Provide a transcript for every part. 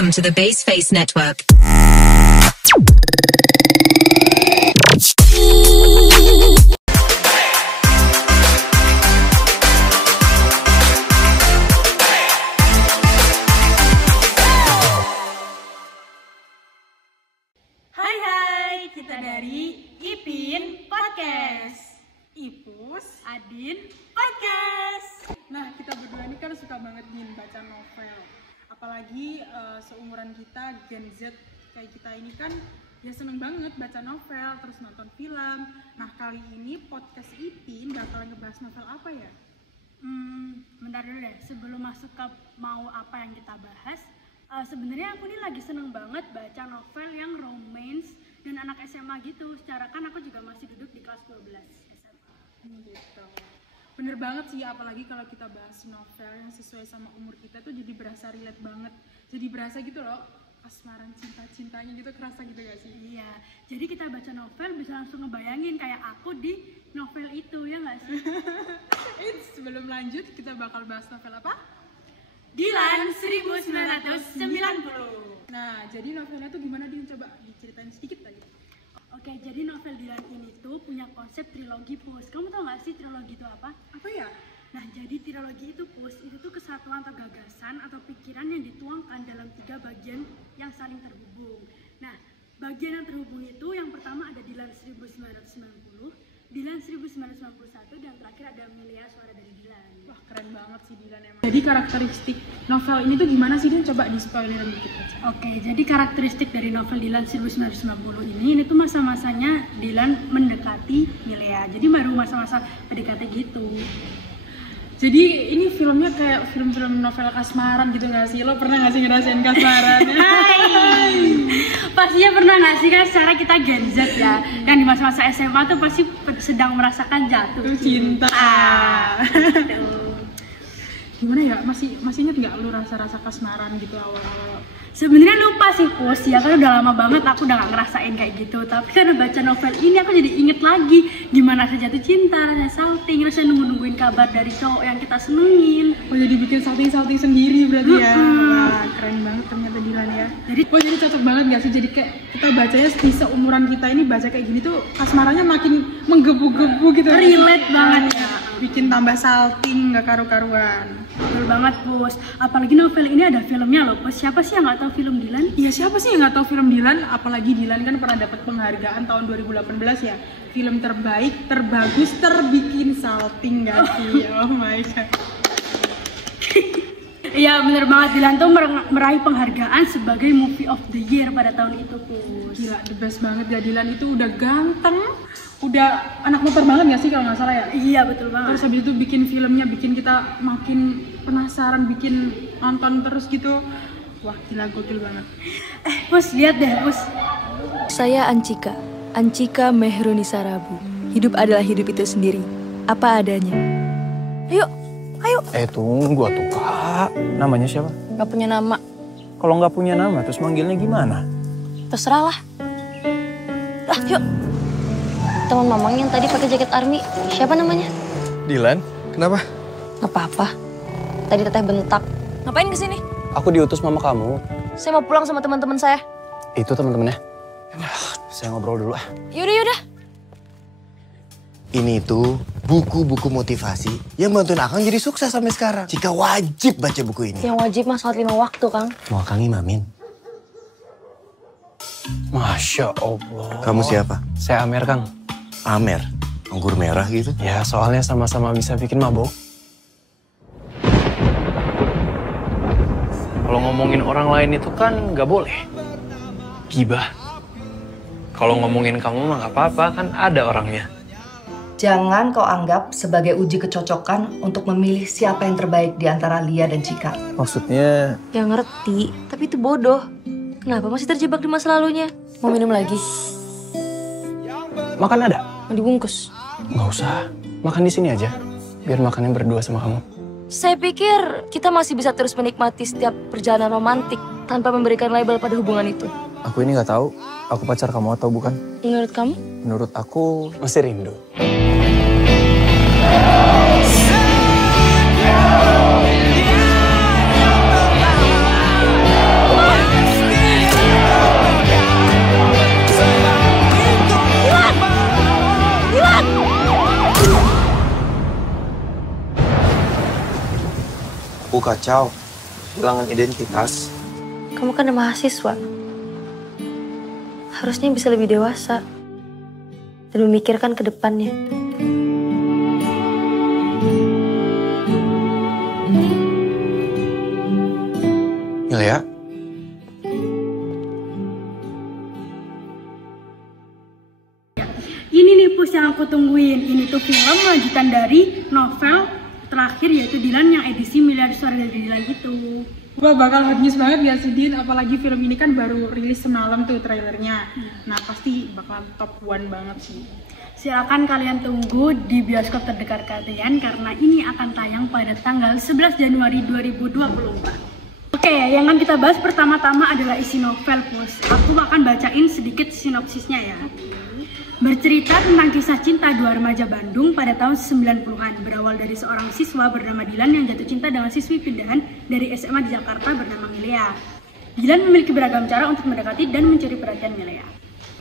Welcome to the Baseface Network. Hai, kita dari Ipin Podcast, Ipus Adin Podcast. Nah, kita berdua ini kan suka banget nih baca novel. Apalagi seumuran kita, Gen Z kayak kita ini kan ya seneng banget baca novel, terus nonton film. Nah, kali ini podcast Ipin bakalan ngebahas novel apa ya? Bentar dulu deh, sebelum masuk ke mau apa yang kita bahas, sebenarnya aku nih lagi seneng banget baca novel yang romance dan anak SMA gitu. Secara kan aku juga masih duduk di kelas 12 SMA. Gitu. Bener banget sih, apalagi kalau kita bahas novel yang sesuai sama umur kita tuh jadi berasa relate banget. Jadi berasa gitu loh, kasmaran cinta-cintanya gitu, kerasa gitu gak sih? Iya, jadi kita baca novel bisa langsung ngebayangin kayak aku di novel itu, ya gak sih? Sebelum lanjut, kita bakal bahas novel apa? Dilan 1990. Nah, jadi novelnya tuh gimana, Din? Coba diceritain sedikit aja. Oke, jadi novel Dilan ini tuh punya konsep trilogi Pus. Kamu tau gak sih trilogi itu apa? Apa ya? Nah, jadi trilogi itu Pus, itu tuh kesatuan atau gagasan atau pikiran yang dituangkan dalam 3 bagian yang saling terhubung. Nah, bagian yang terhubung itu yang pertama ada Dilan 1990, Dilan 1991, dan terakhir ada Milia, Suara dari Dilan. Wah, keren banget sih Dilan emang. Jadi karakteristik novel ini tuh gimana sih, Din? Coba di-spoilerin dikit aja. Oke, jadi karakteristik dari novel Dilan 1990 ini tuh masa-masanya Dilan mendekati Milia. Jadi baru masa-masa PDKT gitu. Jadi ini filmnya kayak film-film novel kasmaran gitu gak sih? Lo pernah gak sih ngerasain kasmaran? Pastinya pernah gak sih, kan secara kita Gen Z ya, yang di masa-masa SMA tuh pasti sedang merasakan jatuh cinta. Gitu. Gimana ya, masih inget gak lu rasa-rasa kasmaran gitu awal-awal? Sebenarnya lupa sih Pus, ya kan udah lama banget aku udah gak ngerasain kayak gitu. Tapi karena baca novel ini aku jadi inget lagi gimana rasanya jatuh cinta, rasanya salting, rasanya nungguin kabar dari cowok yang kita senengin. Oh, jadi bikin salting sendiri berarti ya? Wah, keren banget ternyata Dilan ya. Jadi cocok banget gak sih? Jadi kayak kita bacanya di seumuran kita ini baca kayak gini tuh kasmarannya makin menggebu-gebu gitu. Relate banget ya. Bikin tambah salting, gak karu-karuan. Betul banget Pus, apalagi novel ini ada filmnya loh Pus. Siapa sih yang gak tahu film Dilan? Iya, siapa sih yang gak tahu film Dilan? Apalagi Dilan kan pernah dapat penghargaan tahun 2018 ya, film terbaik, terbagus, terbikin salting gak sih? Oh my god. Iya bener banget, Dilan tuh meraih penghargaan sebagai movie of the year pada tahun itu Pus. Gila, the best banget ya. Dilan itu udah ganteng, udah anak motor banget gak sih kalau nggak salah ya? Iya betul banget. Terus habis itu bikin filmnya, bikin kita makin penasaran, bikin nonton terus gitu. Wah gila, gokil banget. Pus, lihat deh Pus. Saya Ancika Mehrunisa Rabu. Hidup adalah hidup itu sendiri, apa adanya. Ayo. Tunggu tuh Kak, namanya siapa? Gak punya nama. Kalau nggak punya nama, terus manggilnya gimana? Terserah lah. Yuk. Teman mamang yang tadi pakai jaket army, siapa namanya? Dilan, kenapa? Gak apa-apa. Tadi teteh bentak. Ngapain kesini? Aku diutus mama kamu. Saya mau pulang sama teman-teman saya. Itu teman-temannya. Saya ngobrol dulu ah. Yaudah. Ini tuh buku-buku motivasi yang bantuin Akang jadi sukses sampai sekarang. Jika wajib baca buku ini. Yang wajib mah sholat 5 waktu, Kang. Mau Akang imamin? Masya Allah. Kamu siapa? Saya Amer, Kang. Amer? Anggur merah gitu? Ya, soalnya sama-sama bisa bikin mabok. Kalau ngomongin orang lain itu kan nggak boleh. Gibah. Kalau ngomongin kamu mah nggak apa-apa, kan ada orangnya. Jangan kau anggap sebagai uji kecocokan untuk memilih siapa yang terbaik di antara Lia dan Cika. Maksudnya? Ya ngerti, tapi itu bodoh. Kenapa masih terjebak di masa lalunya? Mau minum lagi? Makan ada? Mau dibungkus? Nggak usah, makan di sini aja. Biar makannya berdua sama kamu. Saya pikir kita masih bisa terus menikmati setiap perjalanan romantik tanpa memberikan label pada hubungan itu. Aku ini nggak tahu, aku pacar kamu atau bukan. Menurut kamu? Menurut aku masih rindu. kacau. Kehilangan identitas. Kamu kan mahasiswa. Harusnya bisa lebih dewasa dan memikirkan ke depannya. Milea? Ini nih Pus yang aku tungguin. Ini tuh film lanjutan dari novel terakhir yaitu Dilan yang edisi Miliar Suara dari Dilan itu. Wah, bakal hot news banget ya sih Din, apalagi film ini kan baru rilis semalam tuh trailernya. Nah pasti bakal top 1 banget sih. Silakan kalian tunggu di bioskop terdekat kalian karena ini akan tayang pada tanggal 11 Januari 2024. Oke, yang akan kita bahas pertama-tama adalah isi novel, Pus. Aku akan bacain sedikit sinopsisnya ya. Bercerita tentang kisah cinta dua remaja Bandung pada tahun 90-an. Berawal dari seorang siswa bernama Dilan yang jatuh cinta dengan siswi pindahan dari SMA di Jakarta bernama Milea. Dilan memiliki beragam cara untuk mendekati dan mencuri perhatian Milea.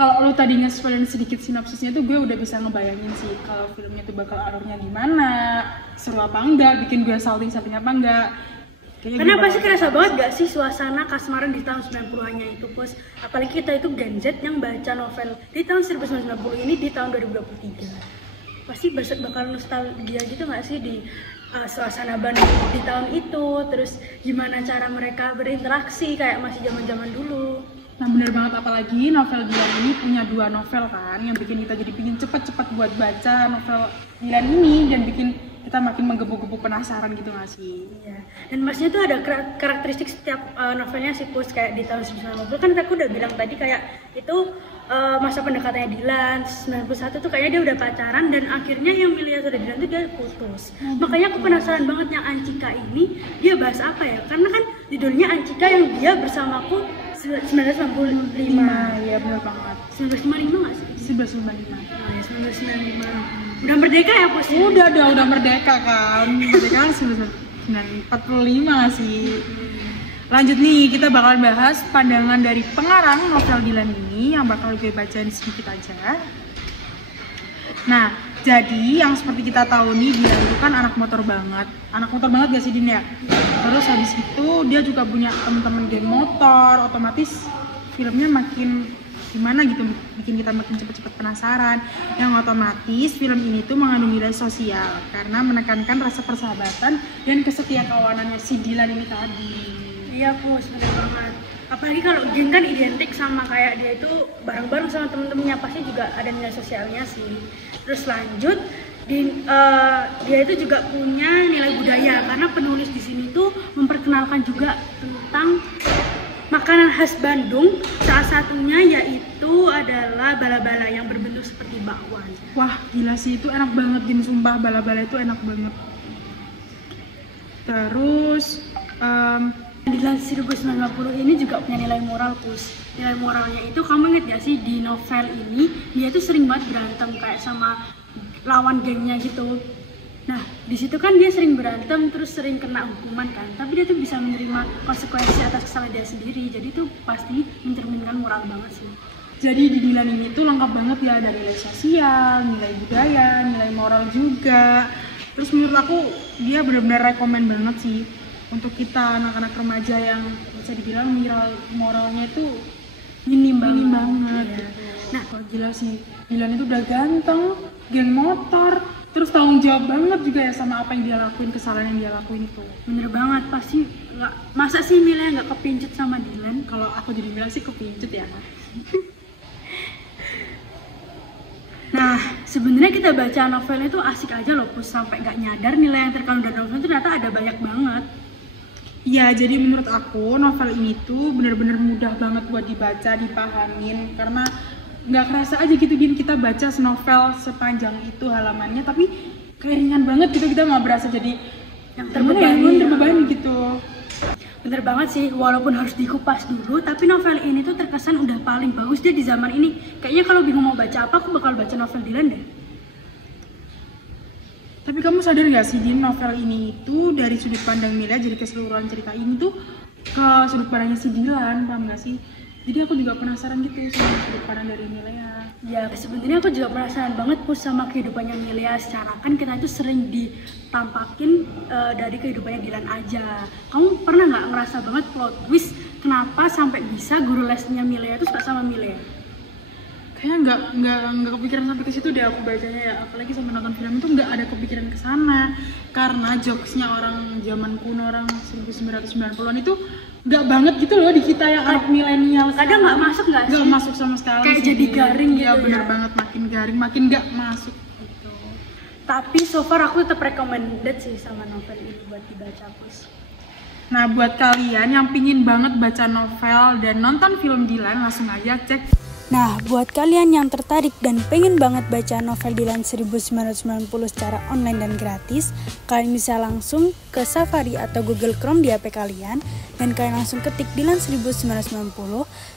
Kalau lu tadi nge-spoilin sedikit sinopsisnya tuh gue udah bisa ngebayangin sih kalau filmnya tuh bakal alurnya gimana, seru apa enggak, bikin gue salting-salting apa enggak. Karena pasti kerasa banget gak sih suasana kasmaran di tahun 90-annya itu, Pus. Apalagi kita itu Gen Z yang baca novel di tahun 1990 ini di tahun 2023. Pasti bakal nostalgia gitu gak sih di suasana Bandung di tahun itu. Terus gimana cara mereka berinteraksi kayak masih zaman-zaman dulu. Nah bener banget, apalagi novel Dilan ini punya 2 novel kan yang bikin kita jadi pingin cepet-cepet buat baca novel Dilan ini dan bikin kita makin menggebu-gebu penasaran gitu gak sih? Iya. Dan maksudnya tuh ada karakteristik setiap novelnya sih, Pus. Kayak di tahun 1990 kan aku udah bilang tadi kayak itu masa pendekatannya Dilan. 91 tuh kayaknya dia udah pacaran dan akhirnya yang Milea sudah Dilan tuh dia putus. Makanya aku penasaran banget yang Ancika ini dia bahas apa ya? Karena kan judulnya Ancika yang dia bersamaku 1995. Iya bener banget. 1955 gak sih? 1995. Nah ya 1995. Udah merdeka ya, Pus? Udah merdeka kan. Merdeka kan 1945 sih. Lanjut nih, kita bakal bahas pandangan dari pengarang novel Dilan ini yang bakal gue bacain sedikit aja. Nah, jadi yang seperti kita tahu nih, Dilan itu kan anak motor banget. Anak motor banget gak sih, Din ya? Terus habis itu dia juga punya teman-teman geng motor, otomatis filmnya makin gimana gitu, bikin kita makin cepet-cepet penasaran. Yang otomatis film ini tuh mengandung nilai sosial karena menekankan rasa persahabatan dan kesetiakawanannya si Dilan ini tadi. Iya, Pus, bener banget. Apalagi kalau geng kan identik sama kayak dia itu bareng-bareng sama temen-temennya, pasti juga ada nilai sosialnya sih. Terus lanjut, dia itu juga punya nilai budaya karena penulis di sini tuh memperkenalkan juga tentang makanan khas Bandung. Salah satunya yaitu adalah bala-bala yang berbentuk seperti bakwan. Wah gila sih, itu enak banget Din, sumpah bala-bala itu enak banget. Terus Dilan 1990 ini juga punya nilai moral, Pus. Nilai moralnya itu kamu inget gak sih di novel ini dia tuh sering banget berantem kayak sama lawan gengnya gitu. Nah, di situ kan dia sering berantem terus sering kena hukuman kan, tapi dia tuh bisa menerima konsekuensi atas kesalahan dia sendiri. Jadi tuh pasti mencerminkan moral banget sih. Jadi di Dilan ini tuh lengkap banget ya, ada nilai sosial, nilai budaya, nilai moral juga. Terus menurut aku dia benar-benar rekomen banget sih untuk kita anak-anak remaja yang bisa dibilang moralnya itu minim banget. Ya. Nah, gila sih, Dilan itu udah ganteng, geng motor, terus tanggung jawab banget juga ya sama apa yang dia lakuin, kesalahan yang dia lakuin itu. Bener banget, pasti nggak, masa sih Milea nggak kepincut sama Dilan? Kalau aku jadi Milea sih kepincut ya. Nah, sebenarnya kita baca novel itu asik aja loh, Pus, sampai nggak nyadar nilai yang terkandung dalam novel itu ternyata ada banyak banget. Iya, jadi menurut aku novel ini tuh bener-bener mudah banget buat dibaca, dipahamin, karena nggak kerasa aja gitu Din kita baca novel sepanjang itu halamannya, tapi kayak ringan banget gitu, kita nggak berasa jadi yang terbebani gitu. Bener banget sih, walaupun harus dikupas dulu, tapi novel ini tuh terkesan udah paling bagus dia di zaman ini. Kayaknya kalau bingung mau baca apa, aku bakal baca novel Dilan deh. Tapi kamu sadar gak sih Din, novel ini itu dari sudut pandang Milea, jadi keseluruhan cerita ini tuh ke sudut pandangnya si Dilan, paham gak sih? Jadi aku juga penasaran gitu sama kehidupan dari Milea. Ya sebenarnya aku juga penasaran banget Pus sama kehidupannya Milea. Secara kan kita itu sering ditampakin dari kehidupannya Dilan aja. Kamu pernah nggak ngerasa banget plot twist kenapa sampai bisa guru lesnya Milea itu suka sama Milea? Kayaknya nggak kepikiran sampai ke situ deh aku bacanya ya. Apalagi sampai nonton film itu nggak ada kepikiran ke sana. Karena jokesnya orang zaman kuno, orang 1990-an itu nggak banget gitu loh di kita yang anak milenial. Kadang nggak masuk nggak sih? Nggak masuk sama sekali. Kayak sih. jadi garing gitu ya. Bener ya. banget, makin garing, makin nggak masuk gitu. Tapi so far aku tetap recommended sih sama novel ini buat dibaca Pus. Nah buat kalian yang pingin banget baca novel dan nonton film Dilan, langsung aja cek. Nah, buat kalian yang tertarik dan pengen banget baca novel Dilan 1990 secara online dan gratis, kalian bisa langsung ke Safari atau Google Chrome di HP kalian, dan kalian langsung ketik Dilan 1990,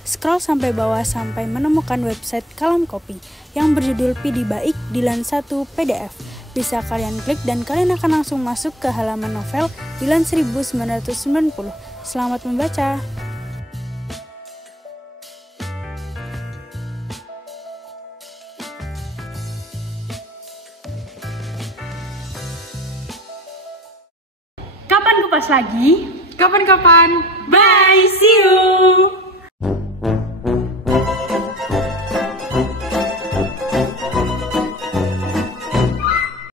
scroll sampai bawah sampai menemukan website Kalam Kopi yang berjudul PD Baik Dilan 1 PDF. Bisa kalian klik dan kalian akan langsung masuk ke halaman novel Dilan 1990. Selamat membaca! Kapan kupas lagi? Kapan-kapan. Bye, see you!